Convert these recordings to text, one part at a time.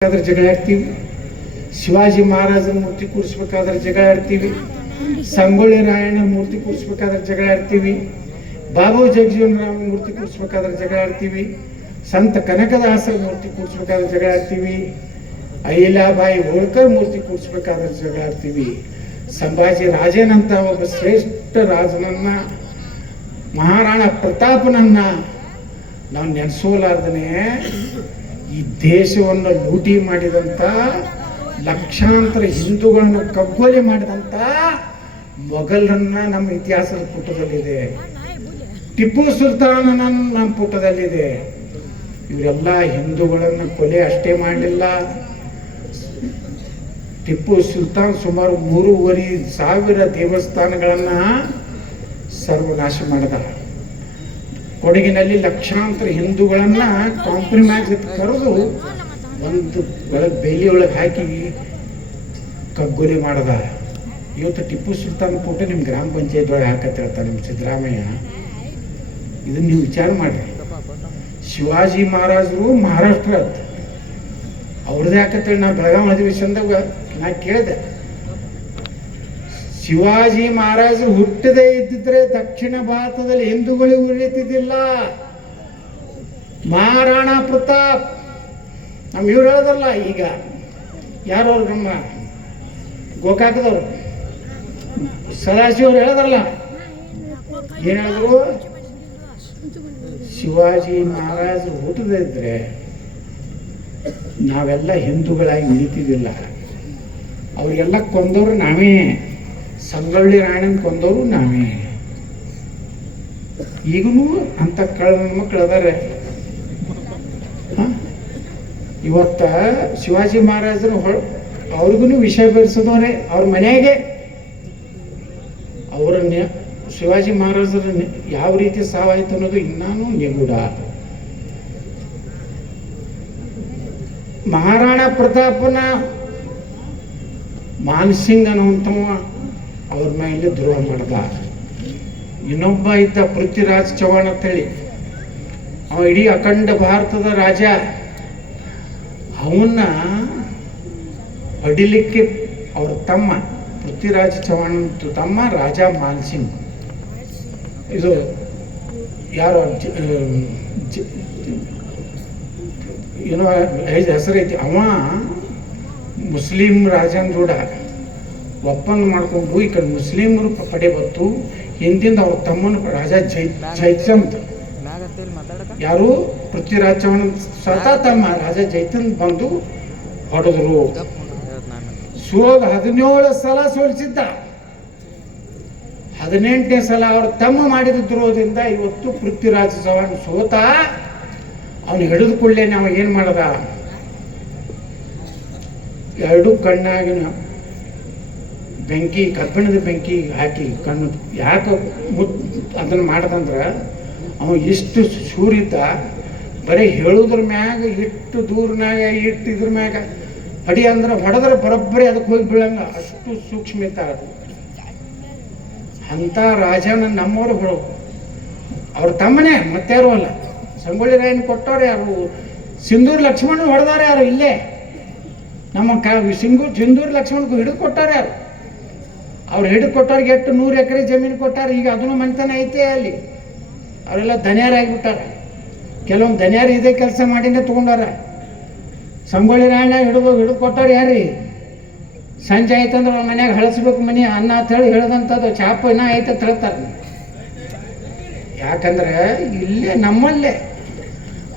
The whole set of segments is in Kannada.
ಜಗಳ ಆಡ್ತೀವಿ, ಶಿವಾಜಿ ಮಹಾರಾಜರ ಮೂರ್ತಿ ಕೂರಿಸ್ಬೇಕಾದ್ರೆ ಜಗಳ ಆಡ್ತೀವಿ, ಸಂಗೊಳ್ಳಿ ರಾಯಣ್ಣ ಮೂರ್ತಿ ಕೂರಿಸ್ಬೇಕಾದ್ರೆ ಜಗಳ ಆಡ್ತೀವಿ, ಬಾಬು ಜಗಜೀವನರಾಮ್ ಮೂರ್ತಿ ಕೂರಿಸ್ಬೇಕಾದ್ರೆ ಜಗಳ ಆಡ್ತೀವಿ, ಸಂತ ಕನಕದಾಸರ ಮೂರ್ತಿ ಕೂರಿಸ್ಬೇಕಾದ್ರೆ ಜಗಳ ಆಡ್ತೀವಿ, ಅಹಿಲ್ಯಾಬಾಯಿ ಹೋಳ್ಕರ್ ಮೂರ್ತಿ ಕೂರಿಸ್ಬೇಕಾದ್ರೆ ಜಗಳ ಆಡ್ತೀವಿ, ಸಂಭಾಜಿ ರಾಜೇನಂತ ಒಬ್ಬ ಶ್ರೇಷ್ಠ ರಾಜನನ್ನ, ಮಹಾರಾಣಾ ಪ್ರತಾಪನನ್ನ ನಾವು ನೆನೆಸೋಲಾರ್ದನೆ ಈ ದೇಶವನ್ನು ಲೂಟಿ ಮಾಡಿದಂಥ, ಲಕ್ಷಾಂತರ ಹಿಂದೂಗಳನ್ನು ಕಗ್ಗೊಲೆ ಮಾಡಿದಂಥ ಮೊಘಲರನ್ನ ನಮ್ಮ ಇತಿಹಾಸದ ಪುಟದಲ್ಲಿದೆ. ಟಿಪ್ಪು ಸುಲ್ತಾನನ ನಮ್ಮ ಪುಟದಲ್ಲಿದೆ. ಇವರೆಲ್ಲ ಹಿಂದೂಗಳನ್ನು ಕೊಲೆ ಅಷ್ಟೇ ಮಾಡಲಿಲ್ಲ. ಟಿಪ್ಪು ಸುಲ್ತಾನ್ ಸುಮಾರು 3,500 ದೇವಸ್ಥಾನಗಳನ್ನ ಸರ್ವನಾಶ ಮಾಡಿದ. ಕೊಡಗಿನಲ್ಲಿ ಲಕ್ಷಾಂತರ ಹಿಂದೂಗಳನ್ನ ಕಾಂಪ್ರಮೈಸ್ ಕರೆದು ಒಂದು ಬೇಲಿಯೊಳಗೆ ಹಾಕಿ ಕಗ್ಗೊಲೆ ಮಾಡದ. ಇವತ್ತು ಟಿಪ್ಪು ಸುಲ್ತಾನ್ ಫೋಟೋ ನಿಮ್ಮ ಗ್ರಾಮ ಪಂಚಾಯತ್ ಒಳಗೆ ಹಾಕತ್ತೆ ಹೇಳ್ತಾರೆ ನಿಮ್ಮ ಸಿದ್ದರಾಮಯ್ಯ. ಇದನ್ನ ನೀವು ವಿಚಾರ ಮಾಡಿ. ಶಿವಾಜಿ ಮಹಾರಾಜರು ಮಹಾರಾಷ್ಟ್ರ ಅವ್ರದ್ದೇ ಹಾಕತ್ತೇಳಿ ನಾ ಬೆಳಗಾವಿ ಅಧಿವೇಶನದಾಗ ನಾ ಕೇಳಿದೆ. ಶಿವಾಜಿ ಮಹಾರಾಜರು ಹುಟ್ಟದೇ ಇದ್ದಿದ್ರೆ ದಕ್ಷಿಣ ಭಾರತದಲ್ಲಿ ಹಿಂದೂಗಳು ಉಳಿತಿದ್ದಿಲ್ಲ. ಮಹಾರಾಣಾ ಪ್ರತಾಪ್ ನಮ್ಮ ಇವ್ರು ಹೇಳೋದಲ್ಲ, ಈಗ ಯಾರು ಅವ್ರು ನಮ್ಮ ಗೋಕಾಕದವ್ರು ಸದಾಶಿವರು ಹೇಳೋದಲ್ಲ, ಏನ್ ಹೇಳಿದ್ರು? ಶಿವಾಜಿ ಮಹಾರಾಜರು ಹುಟ್ಟದೇ ಇದ್ರೆ ನಾವೆಲ್ಲ ಹಿಂದೂಗಳಾಗಿ ಉಳಿತಿದ್ದಿಲ್ಲ. ಅವ್ರಿಗೆಲ್ಲ ಕೊಂದವರು ನಾವೇ. ಸಂಗೊಳ್ಳಿ ರಾಯಣ್ಣನ ಕೊಂದವರು ನಾವೇ. ಈಗಲೂ ಅಂತ ಮಕ್ಕಳು ಅದಾರೆ. ಇವತ್ತ ಶಿವಾಜಿ ಮಹಾರಾಜರು ಅವ್ರಿಗೂ ವಿಷಯ ಬೆರೆಸಿದವ್ರೆ. ಅವ್ರ ಮನೆಯಾಗೆ ಅವರನ್ನ ಶಿವಾಜಿ ಮಹಾರಾಜರ ಯಾವ ರೀತಿ ಸಾವಾಯ್ತು ಅನ್ನೋದು ಇನ್ನೂ ನಿಗೂಢ. ಮಹಾರಾಣಾ ಪ್ರತಾಪನ ಮಾನ್ಸಿಂಗ್ ಅನ್ನುವಂಥವ ಅವ್ರ ಮೇಲೆ ದ್ರೋಹ ಮಾಡ್ದ. ಇನ್ನೊಬ್ಬ ಇದ್ದ ಪೃಥ್ವಿರಾಜ್ ಚೌಹಾಣ್ ಅಂತೇಳಿ, ಅವ ಇಡೀ ಅಖಂಡ ಭಾರತದ ರಾಜ. ಅವನ್ನ ಹೊಡಿಲಿಕ್ಕೆ ಅವ್ರ ತಮ್ಮ ಪೃಥ್ವಿರಾಜ್ ಚೌಹಾಣ್ ತಮ್ಮ ರಾಜ ಮಾನ್ಸಿಂಗ್, ಇದು ಯಾರು ಏನೋ ಹೆಸರೈತಿ, ಅವ ಮುಸ್ಲಿಂ ರಾಜನ ಕೂಡ ಒಪ್ಪಂದ ಮಾಡ್ಕೊಂಡು ಈ ಕಡೆ ಮುಸ್ಲಿಮರು ಪಡೆ ಬತ್ತು. ಹಿಂದಿಂದ ಅವ್ರ ತಮ್ಮನ ರಾಜ ಜೈತಂತ್, ಯಾರು ಪೃಥ್ವಿರಾಜ್ ಚೌಹಾಣ್ ಸ್ವತಃ ತಮ್ಮ ರಾಜ ಜೈತಂತ್ ಬಂದು ಹೊಡೆದ್ರು. 17 ಸಲ ಸೋಲಿಸಿದ್ದ. 18ನೇ ಸಲ ಅವ್ರ ತಮ್ಮ ಮಾಡಿದ ದ್ರೋಹದಿಂದ ಇವತ್ತು ಪೃಥ್ವಿರಾಜ್ ಚೌಹಾಣ್ ಸೋತ. ಅವನು ಹಿಡಿದುಕೊಳ್ಳೆ ನಾವು ಏನ್ ಮಾಡದ, ಎರಡು ಕಣ್ಣಾಗಿನ ಬೆಂಕಿ, ಕಬ್ಬಿಣದ ಬೆಂಕಿ ಹಾಕಿ ಕಣ್ಣು ಯಾಕೆ ಅದನ್ನು ಮಾಡದಂದ್ರೆ ಅವ ಇಷ್ಟು ಶೂರಿದ್ದ. ಬರೀ ಹೇಳುದ್ರ ಮ್ಯಾಗ ಇಟ್ಟು ದೂರನಾಗ ಇಟ್ಟು ಇದ್ರ ಮ್ಯಾಗ ಅಡಿ ಅಂದ್ರೆ ಹೊಡೆದ್ರೆ ಬರೋಬ್ಬರಿ ಅದಕ್ಕೆ ಹೋಗಿ ಬೀಳಂಗ ಅಷ್ಟು ಸೂಕ್ಷ್ಮ ಇರ್ತಾರ. ಅಂತ ರಾಜನ ನಮ್ಮವರು ಹೊಡವು ಅವ್ರ ತಮ್ಮನೇ, ಮತ್ತಾರು ಅಲ್ಲ. ಸಂಗೊಳ್ಳಿ ರಾಯಣ್ಣ ಕೊಟ್ಟವ್ರು ಯಾರು? ಸಿಂಧೂರ್ ಲಕ್ಷ್ಮಣ ಹೊಡೆದವ್ರು ಯಾರು? ಇಲ್ಲೇ ನಮ್ಮ ಸಿಂಧೂರ್ ಲಕ್ಷ್ಮಣಗೂ ಹಿಡಿದು ಕೊಟ್ಟಾರ ಯಾರು? ಅವ್ರು ಹಿಡಿದು ಕೊಟ್ಟವ್ರಿಗೆ ಎಷ್ಟು 100 ಎಕರೆ ಜಮೀನು ಕೊಟ್ಟಾರ. ಈಗ ಅದನ್ನು ಮನೆತನ ಐತೆ ಅಲ್ಲಿ. ಅವರೆಲ್ಲ ಧನ್ಯರಾಗಿಬಿಟ್ಟಾರ. ಕೆಲವೊಂದು ಧನ್ಯರು ಇದೇ ಕೆಲಸ ಮಾಡಿನೇ ತೊಗೊಂಡಾರ. ಸಂಗೊಳ್ಳಿ ರಾಯಣ್ಣ ಹಿಡಿದು ಕೊಟ್ಟವ್ರು ಯಾರೀ? ಸಂಜೆ ಆಯ್ತಂದ್ರೆ ಅವ್ರ ಮನ್ಯಾಗ ಹಳಸ್ಬೇಕು ಮನೆ ಅನ್ನ ಅಂತ ಹೇಳಿ ಹೇಳ್ದಂಥದ್ದು ಚಾಪ ಇನ್ನ ಐತೆ ಹೇಳ್ತಾರೆ. ಯಾಕಂದ್ರೆ ಇಲ್ಲೇ ನಮ್ಮಲ್ಲೇ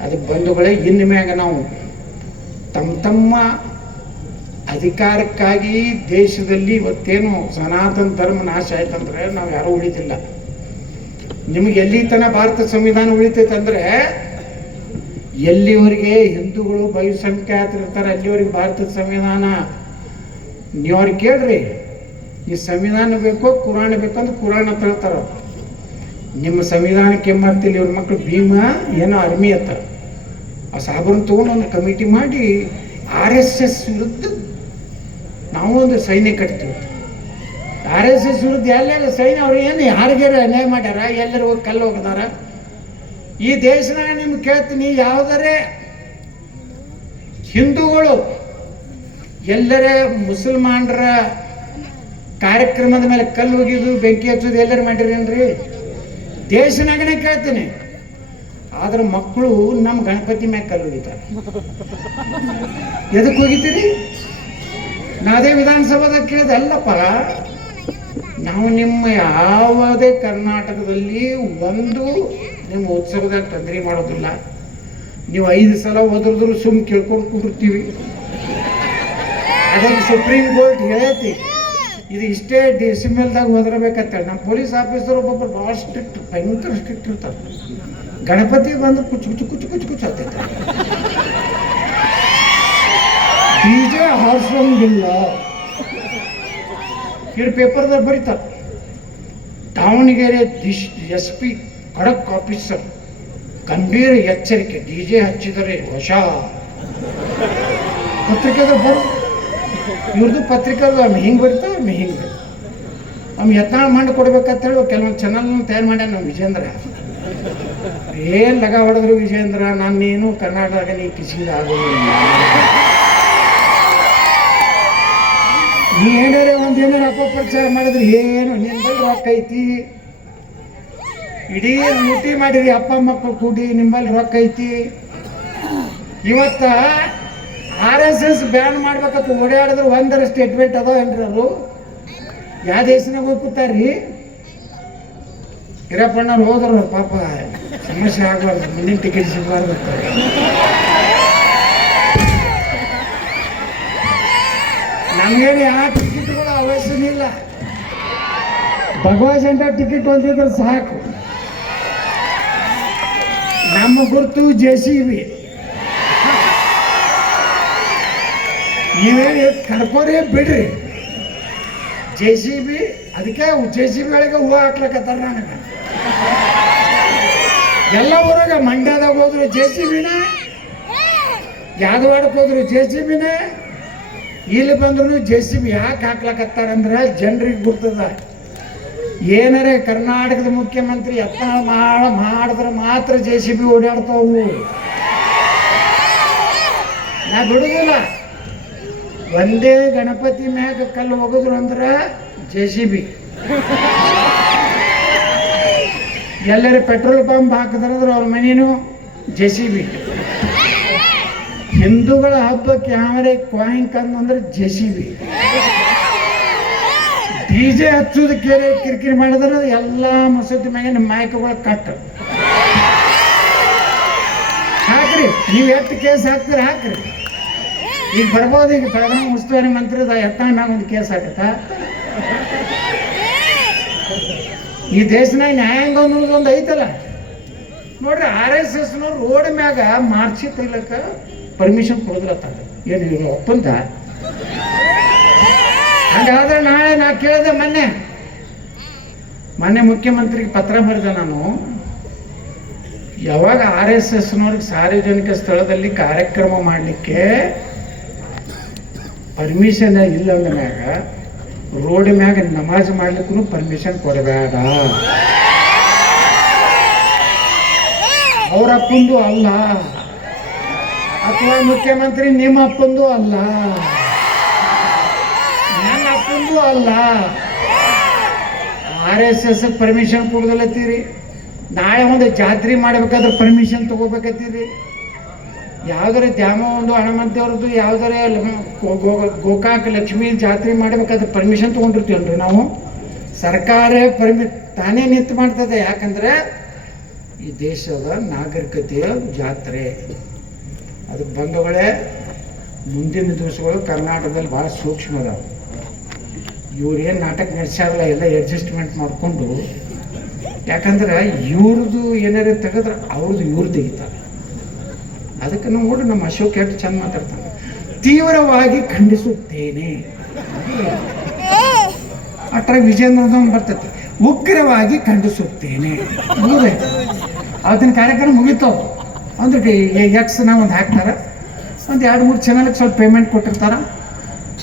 ಅದಕ್ಕೆ ಬಂಧುಗಳೇ, ಇನ್ನು ಮ್ಯಾಗ ನಾವು ತಮ್ಮ ಅಧಿಕಾರಕ್ಕಾಗಿ ದೇಶದಲ್ಲಿ ಇವತ್ತೇನು ಸನಾತನ ಧರ್ಮ ನಾಶ ಆಯ್ತಂದ್ರೆ ನಾವು ಯಾರೂ ಉಳಿತಿಲ್ಲ. ನಿಮಗೆ ಎಲ್ಲಿ ತನಕ ಭಾರತ ಸಂವಿಧಾನ ಉಳಿತೈತೆ ಅಂದ್ರೆ ಎಲ್ಲಿವರೆಗೆ ಹಿಂದೂಗಳು ಬಹುಸಂಖ್ಯಾತರು ಇರ್ತಾರೆ ಅಲ್ಲಿವರೆಗೆ ಭಾರತದ ಸಂವಿಧಾನ. ನೀವು ಅವ್ರಿಗೆ ಕೇಳ್ರಿ, ಈ ಸಂವಿಧಾನ ಬೇಕೋ ಕುರಾಣ ಬೇಕಂದ್ರೆ ಕುರಾಣ ತಳ್ತಾರ. ನಿಮ್ಮ ಸಂವಿಧಾನಕ್ಕೆ ಏನ್ಮಾಡ್ತಿಲ್ಲ ಇವ್ರ ಮಕ್ಕಳು ಭೀಮ ಏನೋ ಆರ್ಮಿ ಅತ್ತ ಆ ಸಾಬರನ್ನ ತೊಗೊಂಡು ಒಂದು ಕಮಿಟಿ ಮಾಡಿ RSS ವಿರುದ್ಧ ನಾವು ಒಂದು ಸೈನ್ಯ ಕಟ್ತೀವಿ. RSS ವಿರುದ್ಧ ಎಲ್ಲೆಲ್ಲ ಸೈನ್ಯ ಅವ್ರು ಏನು ಯಾರಿಗಾರ ಅನ್ಯಾಯ ಮಾಡ್ಯಾರ? ಎಲ್ಲರೂ ಹೋಗಿ ಕಲ್ಲು ಹೋಗದಾರ? ಈ ದೇಶನಾಗ ನಿಮ್ಗೆ ಕೇಳ್ತೀನಿ, ಯಾವುದರೆ ಹಿಂದೂಗಳು ಎಲ್ಲರೇ ಮುಸಲ್ಮಾನರ ಕಾರ್ಯಕ್ರಮದ ಮೇಲೆ ಕಲ್ಲು ಒಗಿದು ಬೆಂಕಿ ಹಚ್ಚೋದು ಎಲ್ಲರೂ ಮಾಡಿರೇನ್ರಿ? ದೇಶನಾಗನೇ ಕೇಳ್ತೀನಿ. ಆದ್ರೆ ಮಕ್ಕಳು ನಮ್ಮ ಗಣಪತಿ ಮ್ಯಾಗ ಕಲ್ಲು ಒಗಿತಾರೆ. ಎದಕ್ಕೆ ಹೋಗಿತೀರಿ? ನಾದೇ ವಿಧಾನಸಭಾದಾಗ ಕೇಳಿದೆ, ಅಲ್ಲಪ್ಪ ನಾವು ನಿಮ್ಮ ಯಾವುದೇ ಕರ್ನಾಟಕದಲ್ಲಿ ಒಂದು ನಿಮ್ಮ ಉತ್ಸವದಾಗ ತೊಂದರೆ ಮಾಡೋದಿಲ್ಲ. ನೀವು 5 ಸಲ ಹೋದ್ರದ್ರು ಸುಮ್ ಕೇಳ್ಕೊಂಡು ಕೂಡಿರ್ತೀವಿ. ಅದಕ್ಕೆ ಸುಪ್ರೀಂ ಕೋರ್ಟ್ ಹೇಳೈತಿ ಇದು ಇಷ್ಟೇ ಡೆಸಿಮಲ್ದಾಗ ಹೋದ್ರಬೇಕಂತೇಳಿ. ನಮ್ಮ ಪೊಲೀಸ್ ಆಫೀಸರ್ ಒಬ್ಬೊಬ್ಬರು ಭಾಳ ಸ್ಟ್ರಿಕ್ಟ್, ಭಯಂಕರ ಸ್ಟ್ರಿಕ್ಟ್ ಇರ್ತಾರೆ. ಗಣಪತಿ ಬಂದು ಕುಚ್ಚು ಕುಚ್ಚು ಕುಚ್ಚು ಕುಚ್ಚು ಕುಚ್ಚು ಹತ್ತೈತೆ. ಡಿಜೆ ಹಾರಿಸೋಂಗಿಲ್ಲ ಇಲ್ಲಿ ಪೇಪರ್ದಾಗ ಬರೀತಾರೆ. ದಾವಣಗೆರೆ SP ಖಡಕ್ ಆಫೀಸರ್ ಗಂಭೀರ ಎಚ್ಚರಿಕೆ, ಡಿಜೆ ಹಚ್ಚಿದರೆ ವಶ. ಪತ್ರಿಕೆದ ಬರು ಇವ್ರದ್ದು ಪತ್ರಿಕೆದು ಆಮೇಲೆ ಹಿಂಗೆ ಬರೀತಾವೆ, ಆಮೇಲೆ ಹಿಂಗೆ ಬರೀ ಆಮೇಲೆ ಯತ್ನಾಳ ಮಾಡಿ ಕೊಡ್ಬೇಕಂತೇಳಿ ಕೆಲವೊಂದು ಚಾನಲ್ ತಯಾರು ಮಾಡ್ಯಾನ ನಮ್ಮ ವಿಜೇಂದ್ರ. ಏನು ಲಗ ಹೊಡೆದ್ರು ವಿಜೇಂದ್ರ, ನಾನೇನು ಕರ್ನಾಟಕ ನೀ ಕಿಸಿದ ಆಗೋದಿಲ್ಲ. ನೀ ಏನಾರೇ ಒಂದೇನಾರ ಅಪಪ್ರಚಾರ ಮಾಡಿದ್ರೆ ಏನು ನಿನ್ನ ಬಳಿ ರೊಕ್ಕ ಐತಿ, ಇಡೀ ಲೂಟಿ ಮಾಡಿರಿ ಅಪ್ಪ ಮಕ್ಕಳು ಕೂಡಿ, ನಿಮ್ಮಲ್ಲಿ ರೊಕ್ಕ ಐತಿ. ಇವತ್ತ RSS ಬ್ಯಾನ್ ಮಾಡ್ಬೇಕಂತ ಓಡಾಡಿದ್ರೆ ಒಂದರ ಸ್ಟೇಟ್ಮೆಂಟ್ ಅದಾವ ಏನ್ರಿ? ಅವರು ಯಾವ ದೇಶನಾಗ ಹೋಗಿ ಕೂತಾರ್ರಿ? ಹಿರಪ್ಪಣ್ಣವ್ರು ಹೋದ್ರು, ಪಾಪ ಸಮಸ್ಯೆ ಆಗಬಾರ್ದು, ಮುಂದಿನ ಟಿಕೆಟ್ ಸಿಗಬಾರ್ದು. ನಮ್ಗೇನು ಯಾವ ಟಿಕೆಟ್ಗಳು ಅವಶ್ಯನೇ ಇಲ್ಲ. ಭಗವಾ ಸೆಂಟರ್ ಟಿಕೆಟ್ ಹೊಂದಿದ್ರೆ ಸಾಕು. ನಮ್ಮ ಗುರುತು JCB. ನೀವೇನು ಕರ್ಕೋರಿ ಬಿಡ್ರಿ JCB. ಅದಕ್ಕೆ JCB ಒಳಗೆ ಹೂವು ಹಾಕ್ಲಕತ್ತಾರ. ನನಗೆ ಎಲ್ಲ ಊರಾಗ ಮಂಡ್ಯದಾಗ ಹೋದ್ರು JCBನೇ, ಯಾದವಾಡಕ್ಕೆ ಹೋದ್ರು JCBನೇ, ಇಲ್ಲಿ ಬಂದ್ರು JCB. ಯಾಕೆ ಹಾಕ್ಲಕತ್ತಾರಂದ್ರೆ ಜನರಿಗೆ ಗೊತ್ತದ. ಏನಾರೇ ಕರ್ನಾಟಕದ ಮುಖ್ಯಮಂತ್ರಿ ಯತ್ನಾಳ ಮಾಡಿದ್ರೆ ಮಾತ್ರ JCB ಓಡಾಡ್ತಾವು. ನಾ ಬಿಡುದಿಲ್ಲ. ಒಂದೇ ಗಣಪತಿ ಮ್ಯಾಗ ಕಲ್ಲು ಹೋಗಿದ್ರು ಅಂದ್ರೆ JCB. ಎಲ್ಲರೂ ಪೆಟ್ರೋಲ್ ಪಂಪ್ ಹಾಕಿದ್ರಂದ್ರೆ ಅವ್ರ ಮನೇನು JCB. ಹಿಂದೂಗಳ ಹಬ್ಬಕ್ಕೆ ಯಾವರೇ ಕಾಯಿಂಗ್ ಅಂದ್ರೆ JCB. DJ ಹಚ್ಚೋದಕ್ಕೆ ಕಿರಿಕಿರಿ ಮಾಡಿದ್ರೆ ಎಲ್ಲ ಮಸೂತಿ ಮ್ಯಾಗ ನಮ್ಮ ಮಾಯಕಗಳ ಕಟ್ಟ ಹಾಕ್ರಿ. ನೀವು ಎಷ್ಟು ಕೇಸ್ ಹಾಕ್ತೀರಿ ಹಾಕ್ರಿ. ಈಗ ಬರ್ಬೋದು. ಈಗ ಬೆಳಗಾವಿ ಉಸ್ತುವಾರಿ ಮಂತ್ರಿದ ಯತ್ನಾಳ್ ಮ್ಯಾಗ ಒಂದು ಕೇಸ್ ಹಾಕತ್ತ. ಈ ದೇಶನಾಗ ನ್ಯಾಯಾಂಗ ಅನ್ನೋದೊಂದು ಐತಲ್ಲ ನೋಡ್ರಿ. RSSನವ್ರು ರೋಡ್ ಮ್ಯಾಗ ಮಾರ್ಚಿ ತೆಗಿಲಕ್ಕ ಪರ್ಮಿಷನ್ ಕೊಡೋದಿಲ್ಲತ್ತಾರ. ಏನು ಇವರು ಒಪ್ಪಂದ? ಹಾಗಾದ್ರೆ ನಾಳೆ ನಾ ಕೇಳಿದೆ, ಮೊನ್ನೆ ಮುಖ್ಯಮಂತ್ರಿಗೆ ಪತ್ರ ಬರೆದೆ ನಾನು. ಯಾವಾಗ RSSನವ್ರಿಗೆ ಸಾರ್ವಜನಿಕ ಸ್ಥಳದಲ್ಲಿ ಕಾರ್ಯಕ್ರಮ ಮಾಡಲಿಕ್ಕೆ ಪರ್ಮಿಷನ್ ಇಲ್ಲ ಅಂದ ಮ್ಯಾಗ ರೋಡ್ ಮ್ಯಾಗ ನಮಾಜ್ ಮಾಡ್ಲಿಕ್ಕೂ ಪರ್ಮಿಷನ್ ಕೊಡಬೇಡ. ಅವ್ರ ಅಪ್ಪಂದು ಅಲ್ಲ, ಅಥವಾ ಮುಖ್ಯಮಂತ್ರಿ ನಿಮ್ಮ ಅಪ್ಪಂದು ಅಲ್ಲ, ನನ್ನ ಅಪ್ಪಂದು ಅಲ್ಲ. RSS ಪರ್ಮಿಷನ್ ಕೊಡದಲ್ಲತ್ತೀರಿ. ನಾಳೆ ಒಂದು ಜಾತ್ರೆ ಮಾಡ್ಬೇಕಾದ್ರೆ ಪರ್ಮಿಷನ್ ತಗೋಬೇಕತ್ತೀರಿ. ಯಾವ್ದಾರ ದ್ಯಾಮ ಒಂದು ಹನುಮಂತವ್ರದ್ದು ಯಾವ್ದಾರ ಗೋಕಾಕ್ ಲಕ್ಷ್ಮೀ ಜಾತ್ರೆ ಮಾಡ್ಬೇಕಾದ್ರೆ ಪರ್ಮಿಷನ್ ತೊಗೊಂಡಿರ್ತೀವಲ್ರಿ ನಾವು. ಸರ್ಕಾರ ತಾನೇ ನಿಂತು ಮಾಡ್ತದೆ. ಯಾಕಂದ್ರೆ ಈ ದೇಶದ ನಾಗರಿಕತೆಯ ಜಾತ್ರೆ. ಅದಕ್ಕೆ ಬಂಧುಗಳೇ, ಮುಂದಿನ ದಿವಸಗಳು ಕರ್ನಾಟಕದಲ್ಲಿ ಭಾಳ ಸೂಕ್ಷ್ಮ ಅದಾವೆ. ಇವ್ರೇನು ನಾಟಕ ನಡೆಸ್ಯಾರಲ್ಲ ಎಲ್ಲ ಅಡ್ಜಸ್ಟ್ಮೆಂಟ್ ಮಾಡಿಕೊಂಡು, ಯಾಕಂದ್ರೆ ಇವ್ರದ್ದು ಏನಾರು ತೆಗೆದ್ರೆ ಅವ್ರದ್ದು ಇವ್ರು ತೆಗಿತಾರೆ. ಅದಕ್ಕೆ ನಾವು ನೋಡಿ ನಮ್ಮ ಅಶೋಕ್ ಎಷ್ಟು ಚಂದ ಮಾತಾಡ್ತಾನೆ. ತೀವ್ರವಾಗಿ ಖಂಡಿಸುತ್ತೇನೆ. ಅಟ್ರಾಗ ವಿಜೇಂದ್ರದವನು ಬರ್ತೈತೆ, ಉಗ್ರವಾಗಿ ಖಂಡಿಸುತ್ತೇನೆ. ಹೌದೇ ಅವತ್ತಿನ ಕಾರ್ಯಕ್ರಮ ಮುಗಿತಾವ. ಅಂದ್ರೆ ಎಕ್ಸ್ನ ಒಂದು ಹಾಕ್ತಾರೆ, ಒಂದು 2-3 ಚಾನಲ್ಗೆ ಸ್ವಲ್ಪ ಪೇಮೆಂಟ್ ಕೊಟ್ಟಿರ್ತಾರ.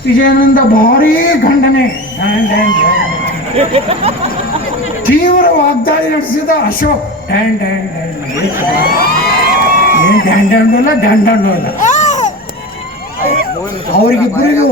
ವಿಜಯನಂದ ಭಾರೀ ಖಂಡನೆ, ತೀವ್ರ ವಾಗ್ದಾಳಿ ನಡೆಸಿದ ಅಶೋಕ್. ಏನು ಡ್ಯಾಂಡು ಅಲ್ಲ ಡ್ಯಾಂಡು ಅಲ್ಲ. ಅವ್ರಿಗಿಬ್ಬರಿಗೂ